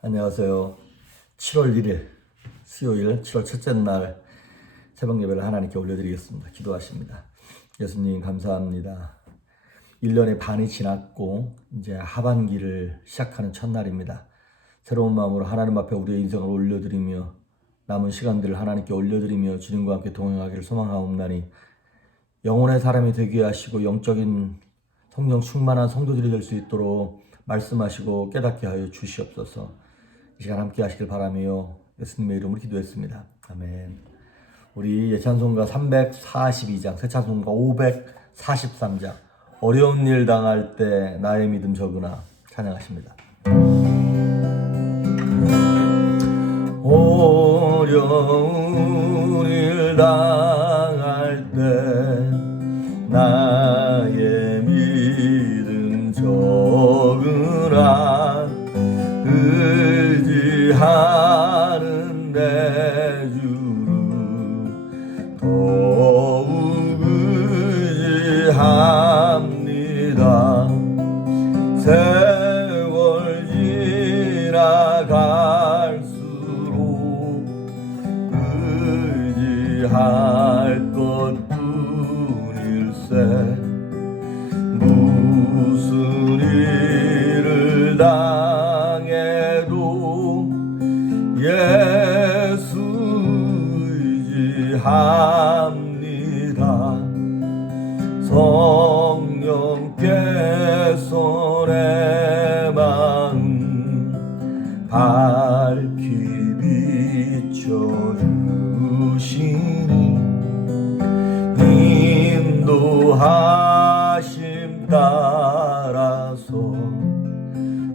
안녕하세요. 7월 1일 수요일 7월 첫째 날 새벽 예배를 하나님께 올려드리겠습니다. 기도하십니다. 예수님 감사합니다. 1년의 반이 지났고 이제 하반기를 시작하는 첫날입니다. 새로운 마음으로 하나님 앞에 우리의 인생을 올려드리며 남은 시간들을 하나님께 올려드리며 주님과 함께 동행하기를 소망하옵나니 영혼의 사람이 되게 하시고 영적인 성령 충만한 성도들이 될 수 있도록 말씀하시고 깨닫게 하여 주시옵소서. 이 시간 함께 하시길 바라며 예수님의 이름으로 기도했습니다. 아멘. 우리 예찬송가 342장, 새찬송가 543장 어려운 일 당할 때 나의 믿음 적으나 찬양하십니다. 어려운 일 당할 때 나의 믿음 적으나 의지하는 내 주를 더욱 의지합니다. 세월 지나갈수록 의지할 것뿐일세. 무슨 일을 당해도 예수 의지합니다. 성령께서 내 마음 밝히 비춰주시니 인도하심 따라서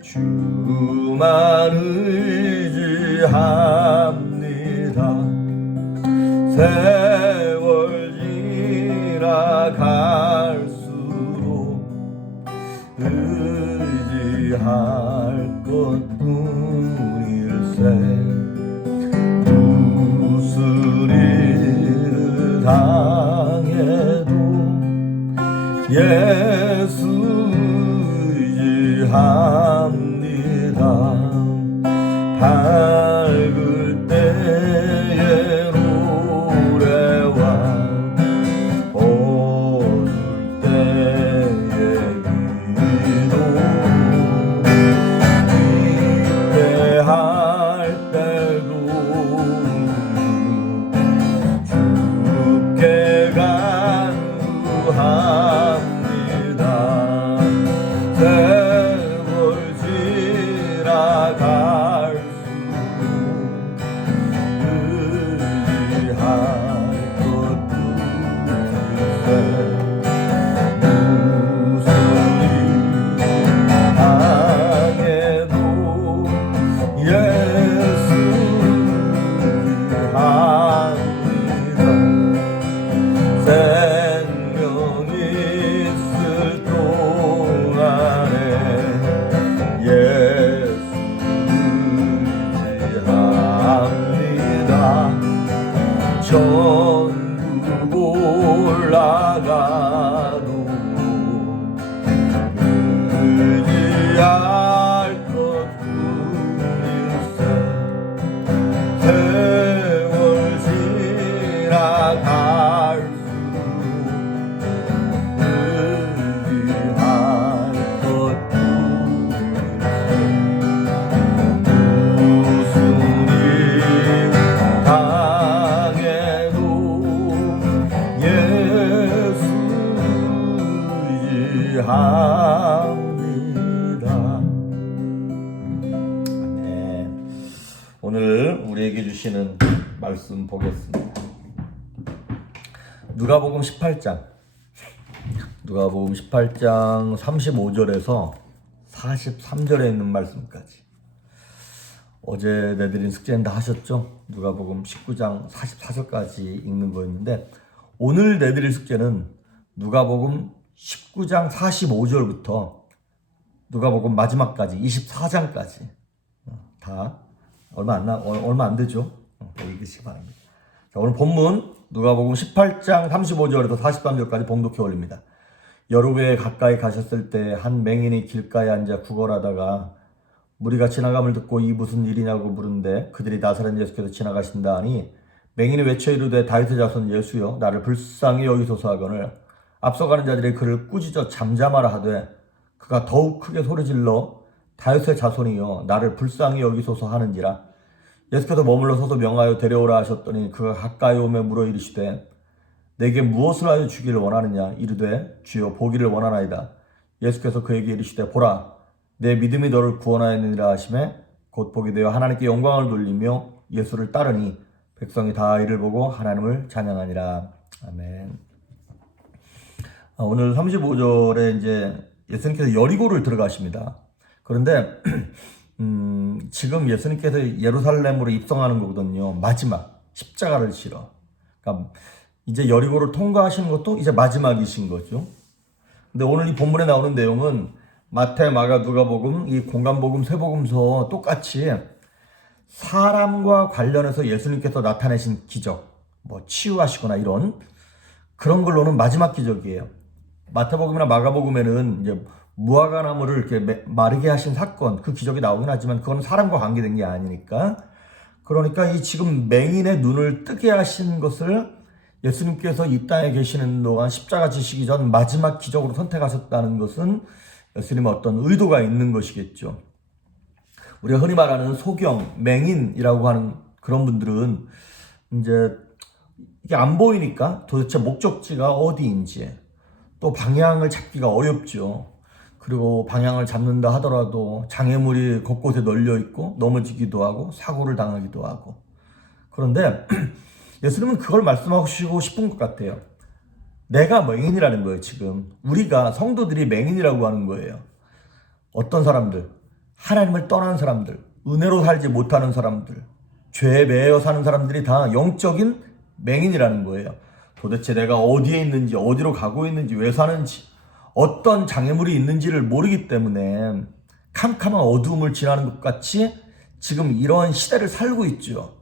주만 의지합니다. 세월 지나갈수록 의지할 것뿐일세. 무슨 일을 당해도 예수 의지합니다. 밝을 때의 노래와 어두울 때의 기도 기대할 때도 주께 간구합니다. 세월 지나갈수록 의지할 것뿐일세. 무슨 일 당해도 예수 의지합니다. 생명 있을 동안에 예수 의지합니다. 천국 올라가도 의지할 것뿐일세. 세월 지나갈수록 의지할 것뿐일세. 무슨 일 당해도 예수 의지합니다. 아멘. 오늘 우리에게 주시는 말씀 보겠습니다. 누가복음 18장 35절에서 43절에 있는 말씀까지. 어제 내드린 숙제는 다 하셨죠? 누가복음 19장 44절까지 읽는 거였는데 오늘 내드릴 숙제는 누가복음 19장 45절부터 누가복음 마지막까지 24장까지 다 얼마 안 되죠? 읽으시기 바랍니다. 자, 오늘 본문 누가복음 18장 35절에서 43절까지 봉독해 올립니다. 여루베에 가까이 가셨을 때 한 맹인이 길가에 앉아 구걸하다가 무리가 지나감을 듣고 이 무슨 일이냐고 물은데 그들이 나사렛 예수께서 지나가신다 하니 맹인이 외쳐 이르되 다윗의 자손 예수여 나를 불쌍히 여기소서 하거늘 앞서가는 자들이 그를 꾸짖어 잠잠하라 하되 그가 더욱 크게 소리질러 다윗의 자손이여 나를 불쌍히 여기소서 하는지라. 예수께서 머물러 서서 명하여 데려오라 하셨더니 그가 가까이 오매 물어 이르시되 내게 무엇을 하여 주기를 원하느냐. 이르되 주여 보기를 원하나이다. 예수께서 그에게 이르시되 보라 내 믿음이 너를 구원하였느니라 하시매 곧 보게 되어 하나님께 영광을 돌리며 예수를 따르니 백성이 다 이를 보고 하나님을 찬양하니라. 아멘. 오늘 35절에 이제 예수님께서 여리고를 들어가십니다. 그런데 지금 예수님께서 예루살렘으로 입성하는 거거든요. 마지막 십자가를 지러. 그러니까 이제 여리고를 통과하시는 것도 이제 마지막이신 거죠. 근데 오늘 이 본문에 나오는 내용은 마태, 마가, 누가복음, 이 공간복음, 세복음서 똑같이 사람과 관련해서 예수님께서 나타내신 기적, 뭐 치유하시거나 이런 그런 걸로는 마지막 기적이에요. 마태복음이나 마가복음에는 이제 무화과 나무를 이렇게 마르게 하신 사건, 그 기적이 나오긴 하지만 그건 사람과 관계된 게 아니니까. 그러니까 이 지금 맹인의 눈을 뜨게 하신 것을 예수님께서 이 땅에 계시는 동안 십자가 지시기 전 마지막 기적으로 선택하셨다는 것은 예수님의 어떤 의도가 있는 것이겠죠. 우리가 흔히 말하는 소경, 맹인이라고 하는 그런 분들은 이제 이게 안 보이니까 도대체 목적지가 어디인지 또 방향을 잡기가 어렵죠. 그리고 방향을 잡는다 하더라도 장애물이 곳곳에 널려 있고 넘어지기도 하고 사고를 당하기도 하고. 그런데 예수님은 그걸 말씀하시고 싶은 것 같아요. 내가 맹인이라는 거예요. 지금 우리가 성도들이 맹인이라고 하는 거예요. 어떤 사람들, 하나님을 떠난 사람들, 은혜로 살지 못하는 사람들, 죄에 매여 사는 사람들이 다 영적인 맹인이라는 거예요. 도대체 내가 어디에 있는지, 어디로 가고 있는지, 왜 사는지, 어떤 장애물이 있는지를 모르기 때문에 캄캄한 어두움을 지나는 것 같이 지금 이런 시대를 살고 있죠.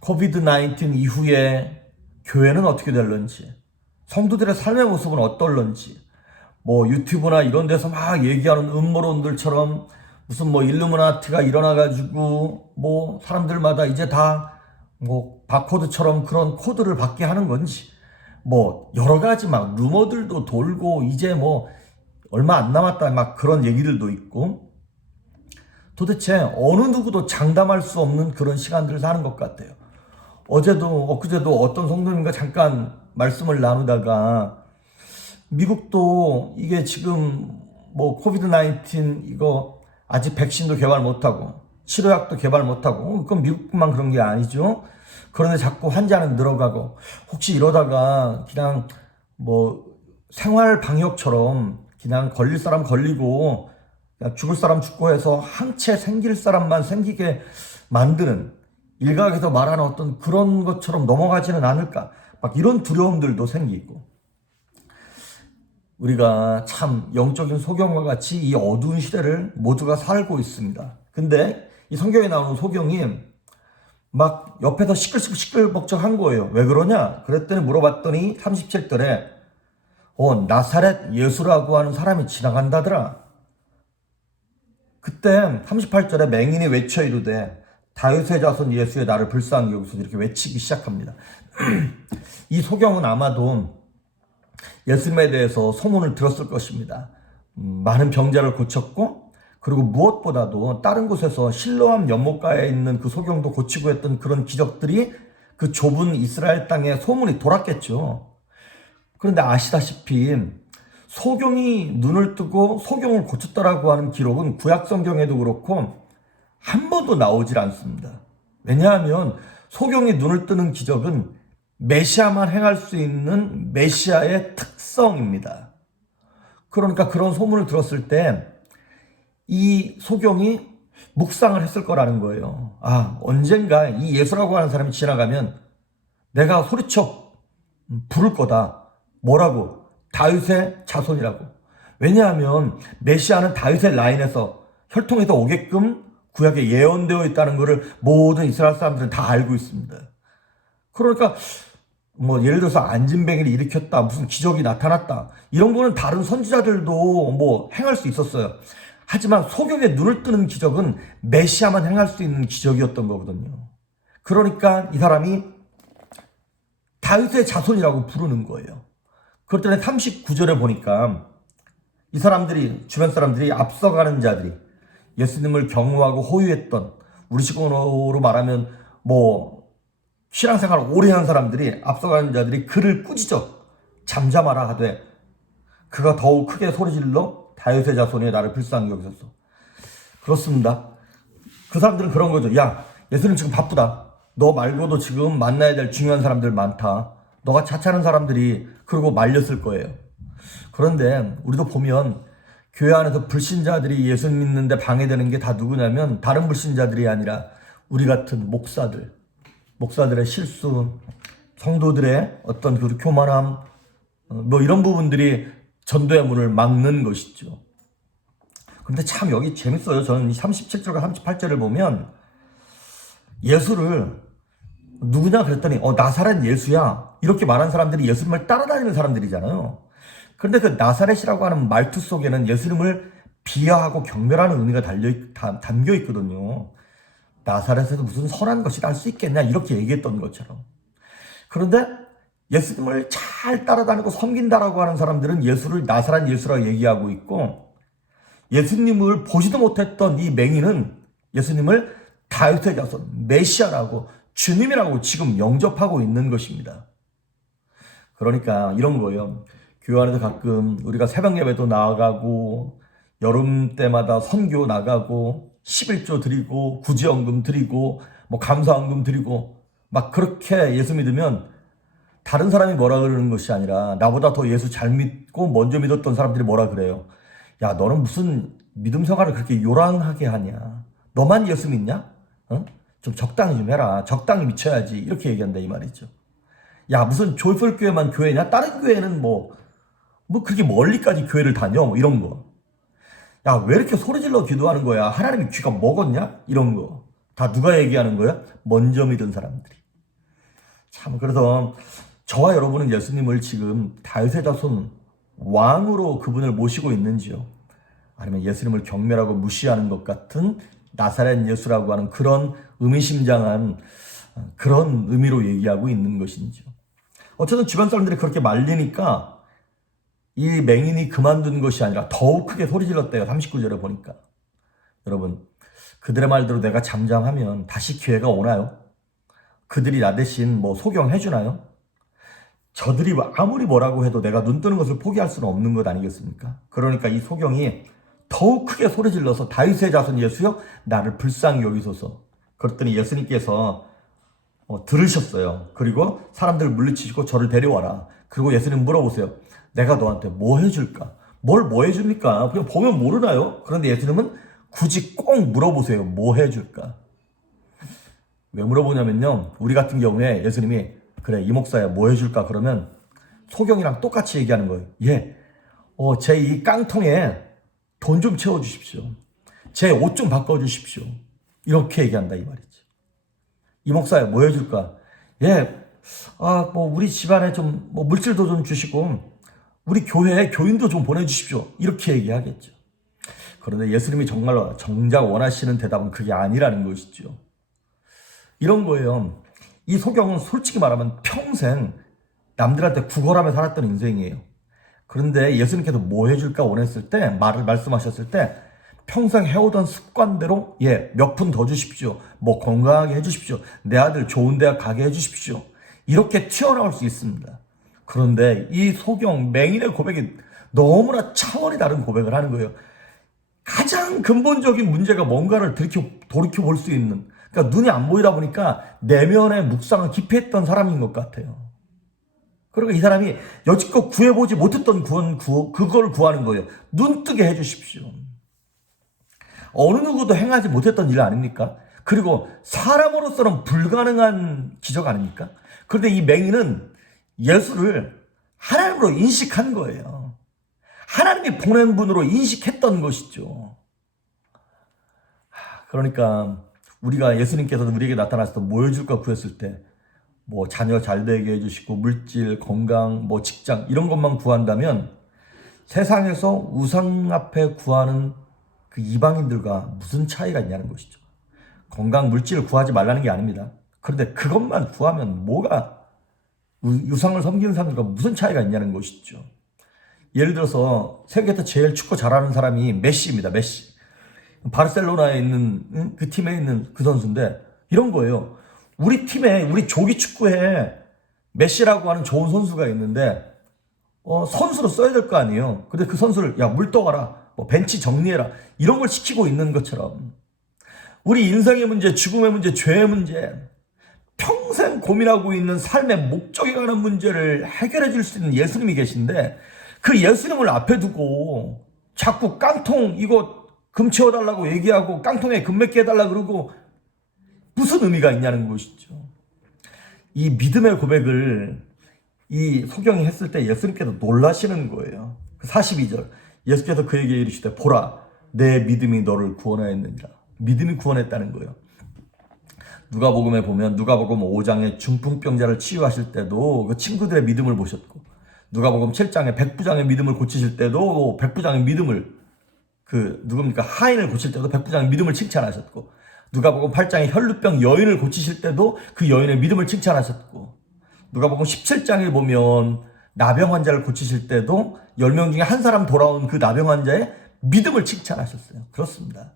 코비드-19 이후에 교회는 어떻게 될런지, 성도들의 삶의 모습은 어떨런지, 뭐 유튜브나 이런 데서 막 얘기하는 음모론들처럼 무슨 뭐 일루미나티가 일어나가지고 뭐 사람들마다 이제 다 뭐 바코드처럼 그런 코드를 받게 하는 건지, 뭐 여러 가지 막 루머들도 돌고 이제 뭐 얼마 안 남았다 막 그런 얘기들도 있고, 도대체 어느 누구도 장담할 수 없는 그런 시간들을 사는 것 같아요. 어제도 엊그제도 어떤 성도님과 잠깐 말씀을 나누다가 미국도 이게 지금 뭐 코비드-19 이거 아직 백신도 개발 못하고 치료약도 개발 못하고, 그건 미국뿐만 그런 게 아니죠. 그런데 자꾸 환자는 늘어가고, 혹시 이러다가 그냥 뭐 생활 방역처럼 그냥 걸릴 사람 걸리고 그냥 죽을 사람 죽고 해서 한 채 생길 사람만 생기게 만드는, 일각에서 말하는 어떤 그런 것처럼 넘어가지는 않을까, 막 이런 두려움들도 생기고. 우리가 참 영적인 소경과 같이 이 어두운 시대를 모두가 살고 있습니다. 근데 이 성경에 나오는 소경이 막 옆에서 시끌벅적한 거예요. 왜 그러냐? 그랬더니 물어봤더니 37절에 나사렛 예수라고 하는 사람이 지나간다더라. 그때 38절에 맹인이 외쳐 이르되 다윗의 자손 예수의 나를 불쌍히 여기서 이렇게 외치기 시작합니다. 이 소경은 아마도 예수님에 대해서 소문을 들었을 것입니다. 많은 병자를 고쳤고, 그리고 무엇보다도 다른 곳에서 실로암 연못가에 있는 그 소경도 고치고 했던 그런 기적들이 그 좁은 이스라엘 땅에 소문이 돌았겠죠. 그런데 아시다시피 소경이 눈을 뜨고 소경을 고쳤다라고 하는 기록은 구약 성경에도 그렇고 한 번도 나오질 않습니다. 왜냐하면 소경이 눈을 뜨는 기적은 메시아만 행할 수 있는 메시아의 특성입니다. 그러니까 그런 소문을 들었을 때 이 소경이 묵상을 했을 거라는 거예요. 언젠가 이 예수라고 하는 사람이 지나가면 내가 소리쳐 부를 거다. 뭐라고? 다윗의 자손이라고. 왜냐하면 메시아는 다윗의 라인에서 혈통에서 오게끔 구약에 예언되어 있다는 것을 모든 이스라엘 사람들은 다 알고 있습니다. 그러니까 뭐 예를 들어서 안진뱅이를 일으켰다, 무슨 기적이 나타났다, 이런 거는 다른 선지자들도 뭐 행할 수 있었어요. 하지만 소경의 눈을 뜨는 기적은 메시아만 행할 수 있는 기적이었던 거거든요. 그러니까 이 사람이 다윗의 자손이라고 부르는 거예요. 그랬더니 39절에 보니까 이 사람들이, 주변 사람들이, 앞서가는 자들이, 예수님을 경호하고 호위했던, 우리 식으로 말하면 신앙생활 오래 한 사람들이, 앞서가는 자들이 그를 꾸짖어 잠잠하라 하되 그가 더욱 크게 소리질러 다윗의 자손이 나를 불쌍히 여기소서. 그렇습니다. 그 사람들은 그런 거죠. 야, 예수님 지금 바쁘다. 너 말고도 지금 만나야 될 중요한 사람들 많다. 너가 차차는 사람들이 그러고 말렸을 거예요. 그런데 우리도 보면 교회 안에서 불신자들이 예수 믿는데 방해되는 게 다 누구냐면 다른 불신자들이 아니라 우리 같은 목사들의 실수, 성도들의 어떤 그 교만함, 이런 부분들이 전도의 문을 막는 것이죠. 근데 참 여기 재밌어요. 저는 37절과 38절을 보면 예수를 누구냐 그랬더니 나사렛 예수야 이렇게 말한 사람들이 예수님을 따라다니는 사람들이잖아요. 그런데 그 나사렛이라고 하는 말투 속에는 예수님을 비하하고 경멸하는 의미가 담겨 있거든요. 나사렛에서 무슨 선한 것이 날 수 있겠냐 이렇게 얘기했던 것처럼. 그런데 예수님을 잘 따라다니고 섬긴다라고 하는 사람들은 예수를 나사렛 예수라고 얘기하고 있고, 예수님을 보지도 못했던 이 맹인은 예수님을 다윗의 자손, 메시아라고, 주님이라고 지금 영접하고 있는 것입니다. 그러니까 이런 거예요. 교회 안에서 가끔 우리가 새벽 예배도 나가고 여름 때마다 선교 나가고 11조 드리고 구제헌금 드리고 감사헌금 드리고 막 그렇게 예수 믿으면 다른 사람이 뭐라 그러는 것이 아니라 나보다 더 예수 잘 믿고 먼저 믿었던 사람들이 뭐라 그래요. 야, 너는 무슨 믿음 생활을 그렇게 요란하게 하냐. 너만 예수 믿냐? 좀 적당히 좀 해라. 적당히 미쳐야지. 이렇게 얘기한다 이 말이죠. 야, 무슨 조이풀교회만 교회냐? 다른 교회는 그렇게 멀리까지 교회를 다녀? 이런 거. 야, 왜 이렇게 소리질러 기도하는 거야? 하나님이 귀가 먹었냐? 이런 거. 다 누가 얘기하는 거야? 먼저 믿은 사람들이. 참, 그래서 저와 여러분은 예수님을 지금 다윗의 자손 왕으로 그분을 모시고 있는지요? 아니면 예수님을 경멸하고 무시하는 것 같은 나사렛 예수라고 하는 그런 의미심장한 그런 의미로 얘기하고 있는 것인지요? 어쨌든 주변 사람들이 그렇게 말리니까 이 맹인이 그만둔 것이 아니라 더욱 크게 소리질렀대요. 39절에 보니까. 여러분, 그들의 말대로 내가 잠잠하면 다시 기회가 오나요? 그들이 나 대신 소경해 주나요? 저들이 아무리 뭐라고 해도 내가 눈 뜨는 것을 포기할 수는 없는 것 아니겠습니까? 그러니까 이 소경이 더욱 크게 소리질러서 다윗의 자손 예수여 나를 불쌍히 여기소서. 그랬더니 예수님께서 들으셨어요. 그리고 사람들을 물리치시고 저를 데려와라. 그리고 예수님 물어보세요. 내가 너한테 뭐 해줄까? 뭐 해줍니까? 그냥 보면 모르나요? 그런데 예수님은 굳이 꼭 물어보세요. 뭐 해줄까? 왜 물어보냐면요. 우리 같은 경우에 예수님이 그래 이 목사야 뭐 해줄까? 그러면 소경이랑 똑같이 얘기하는 거예요. 예, 제 이 깡통에 돈 좀 채워주십시오. 제 옷 좀 바꿔주십시오. 이렇게 얘기한다 이 말이죠. 이 목사야 뭐 해줄까? 예, 우리 집안에 좀 물질도 좀 주시고 우리 교회에 교인도 좀 보내주십시오. 이렇게 얘기하겠죠. 그런데 예수님이 정작 원하시는 대답은 그게 아니라는 것이죠. 이런 거예요. 이 소경은 솔직히 말하면 평생 남들한테 구걸하며 살았던 인생이에요. 그런데 예수님께서 뭐 해줄까 원했을 때, 말씀하셨을 때 평생 해오던 습관대로 몇 푼 더 주십시오. 건강하게 해주십시오. 내 아들 좋은 대학 가게 해주십시오. 이렇게 튀어나올 수 있습니다. 그런데 이 소경 맹인의 고백이 너무나 차원이 다른 고백을 하는 거예요. 가장 근본적인 문제가 뭔가를 돌이켜 볼 수 있는, 그러니까 눈이 안 보이다 보니까 내면의 묵상을 깊이 했던 사람인 것 같아요. 그리고 이 사람이 여지껏 구해보지 못했던 그걸 구하는 거예요. 눈 뜨게 해주십시오. 어느 누구도 행하지 못했던 일 아닙니까? 그리고 사람으로서는 불가능한 기적 아닙니까? 그런데 이 맹인은 예수를 하나님으로 인식한 거예요. 하나님이 보낸 분으로 인식했던 것이죠. 그러니까 우리가 예수님께서 우리에게 나타났을 때 뭐 해줄까 구했을 때 자녀 잘 되게 해주시고 물질, 건강, 직장 이런 것만 구한다면 세상에서 우상 앞에 구하는 그 이방인들과 무슨 차이가 있냐는 것이죠. 건강 물질을 구하지 말라는 게 아닙니다. 그런데 그것만 구하면 뭐가 유상을 섬기는 사람들과 무슨 차이가 있냐는 것이죠. 예를 들어서 세계에서 제일 축구 잘하는 사람이 메시입니다. 메시. 바르셀로나에 있는 그 팀에 있는 그 선수인데 이런 거예요. 우리 팀에 우리 조기 축구에 메시라고 하는 좋은 선수가 있는데 선수로 써야 될 거 아니에요. 근데 그 선수를 야 물 떠가라, 뭐 벤치 정리해라 이런 걸 시키고 있는 것처럼 우리 인생의 문제, 죽음의 문제, 죄의 문제, 평생 고민하고 있는 삶의 목적에 관한 문제를 해결해 줄 수 있는 예수님이 계신데 그 예수님을 앞에 두고 자꾸 깡통 이거 금 채워달라고 얘기하고 깡통에 금 몇 개 해달라고 그러고 무슨 의미가 있냐는 것이죠. 이 믿음의 고백을 이 소경이 했을 때 예수님께서 놀라시는 거예요. 42절 예수께서 그에게 이르시되 보라 내 믿음이 너를 구원하였느니라. 믿음이 구원했다는 거예요. 누가복음에 보면 누가복음 5장에 중풍병자를 치유하실 때도 그 친구들의 믿음을 보셨고 누가복음 7장에 백부장의 믿음을 고치실 때도 백부장의 믿음을 하인을 고칠 때도 백부장의 믿음을 칭찬하셨고 누가복음 8장에 혈루병 여인을 고치실 때도 그 여인의 믿음을 칭찬하셨고 누가복음 17장에 보면 나병 환자를 고치실 때도 10명 중에 한 사람 돌아온 그 나병 환자의 믿음을 칭찬하셨어요. 그렇습니다.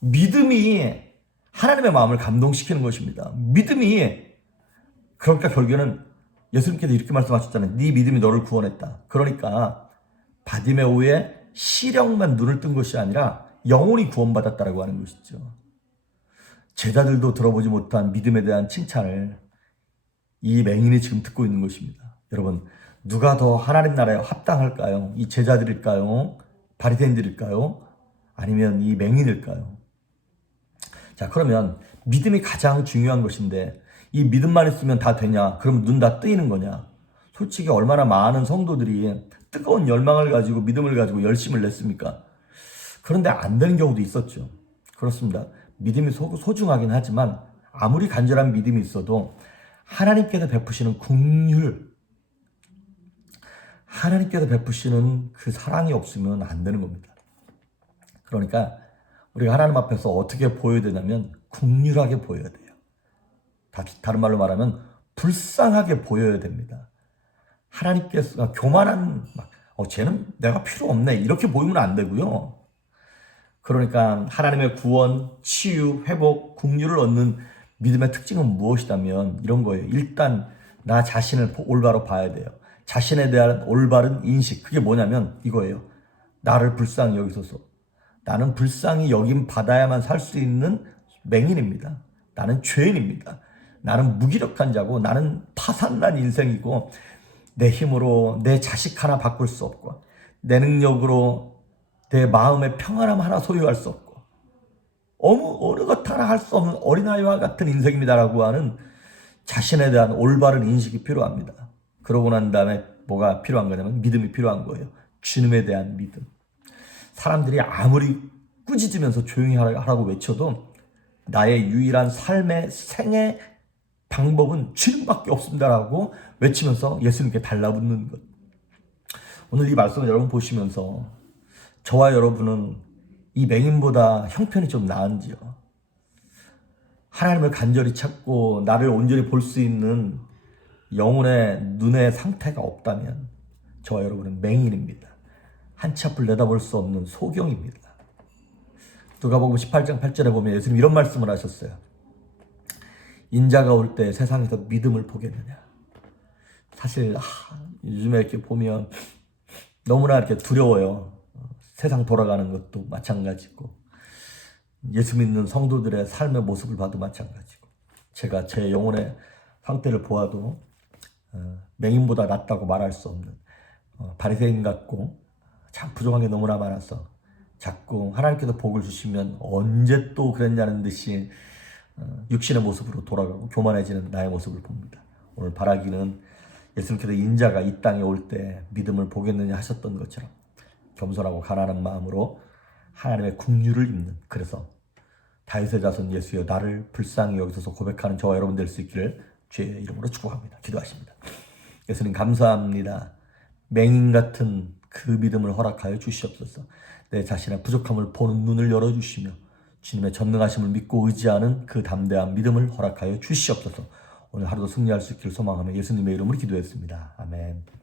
믿음이 하나님의 마음을 감동시키는 것입니다. 믿음이 그러니까 결국에는 예수님께서 이렇게 말씀하셨잖아요. 네 믿음이 너를 구원했다. 그러니까 바디메오의 시력만 눈을 뜬 것이 아니라 영혼이 구원받았다라고 하는 것이죠. 제자들도 들어보지 못한 믿음에 대한 칭찬을 이 맹인이 지금 듣고 있는 것입니다. 여러분 누가 더 하나님 나라에 합당할까요? 이 제자들일까요? 바리새인들일까요? 아니면 이 맹인일까요? 자 그러면 믿음이 가장 중요한 것인데 이 믿음만 있으면 다 되냐? 그럼 눈 다 뜨이는 거냐? 솔직히 얼마나 많은 성도들이 뜨거운 열망을 가지고 믿음을 가지고 열심을 냈습니까? 그런데 안 되는 경우도 있었죠. 그렇습니다. 믿음이 소중하긴 하지만 아무리 간절한 믿음이 있어도 하나님께서 베푸시는 긍휼, 하나님께서 베푸시는 그 사랑이 없으면 안 되는 겁니다. 그러니까 우리가 하나님 앞에서 어떻게 보여야 되냐면 긍휼하게 보여야 돼요. 다른 말로 말하면 불쌍하게 보여야 됩니다. 하나님께서 교만한 쟤는 내가 필요 없네 이렇게 보이면 안 되고요. 그러니까 하나님의 구원, 치유, 회복, 긍휼을 얻는 믿음의 특징은 무엇이다면 이런 거예요. 일단 나 자신을 올바로 봐야 돼요. 자신에 대한 올바른 인식, 그게 뭐냐면 이거예요. 나를 불쌍히 여기소서. 나는 불쌍히 여김 받아야만 살 수 있는 맹인입니다. 나는 죄인입니다. 나는 무기력한 자고 나는 파산난 인생이고 내 힘으로 내 자식 하나 바꿀 수 없고 내 능력으로 내 마음의 평안함 하나 소유할 수 없고 어느 것 하나 할 수 없는 어린아이와 같은 인생입니다라고 하는 자신에 대한 올바른 인식이 필요합니다. 그러고 난 다음에 뭐가 필요한 거냐면 믿음이 필요한 거예요. 주님에 대한 믿음. 사람들이 아무리 꾸짖으면서 조용히 하라고 외쳐도 나의 유일한 삶의 생애 방법은 주님밖에 없습니다라고 외치면서 예수님께 달라붙는 것. 오늘 이 말씀을 여러분 보시면서 저와 여러분은 이 맹인보다 형편이 좀 나은지요? 하나님을 간절히 찾고 나를 온전히 볼 수 있는 영혼의 눈의 상태가 없다면 저와 여러분은 맹인입니다. 한치 앞을 내다볼 수 없는 소경입니다. 누가복음 18장 8절에 보면 예수님 이런 말씀을 하셨어요. 인자가 올 때 세상에서 믿음을 보겠느냐. 사실 요즘에 이렇게 보면 너무나 이렇게 두려워요. 세상 돌아가는 것도 마찬가지고 예수 믿는 성도들의 삶의 모습을 봐도 마찬가지고 제가 제 영혼의 상태를 보아도 맹인보다 낫다고 말할 수 없는 바리새인 같고 참 부족한 게 너무나 많아서 자꾸 하나님께서 복을 주시면 언제 또 그랬냐는 듯이 육신의 모습으로 돌아가고 교만해지는 나의 모습을 봅니다. 오늘 바라기는 예수님께서 인자가 이 땅에 올 때 믿음을 보겠느냐 하셨던 것처럼 겸손하고 가난한 마음으로 하나님의 긍휼을 입는, 그래서 다윗의 자손 예수여 나를 불쌍히 여기소서 고백하는 저와 여러분 될 수 있기를 주의 이름으로 축복합니다. 기도하십니다. 예수님 감사합니다. 맹인 같은 그 믿음을 허락하여 주시옵소서. 내 자신의 부족함을 보는 눈을 열어주시며 주님의 전능하심을 믿고 의지하는 그 담대한 믿음을 허락하여 주시옵소서. 오늘 하루도 승리할 수 있기를 소망하며 예수님의 이름으로 기도했습니다. 아멘.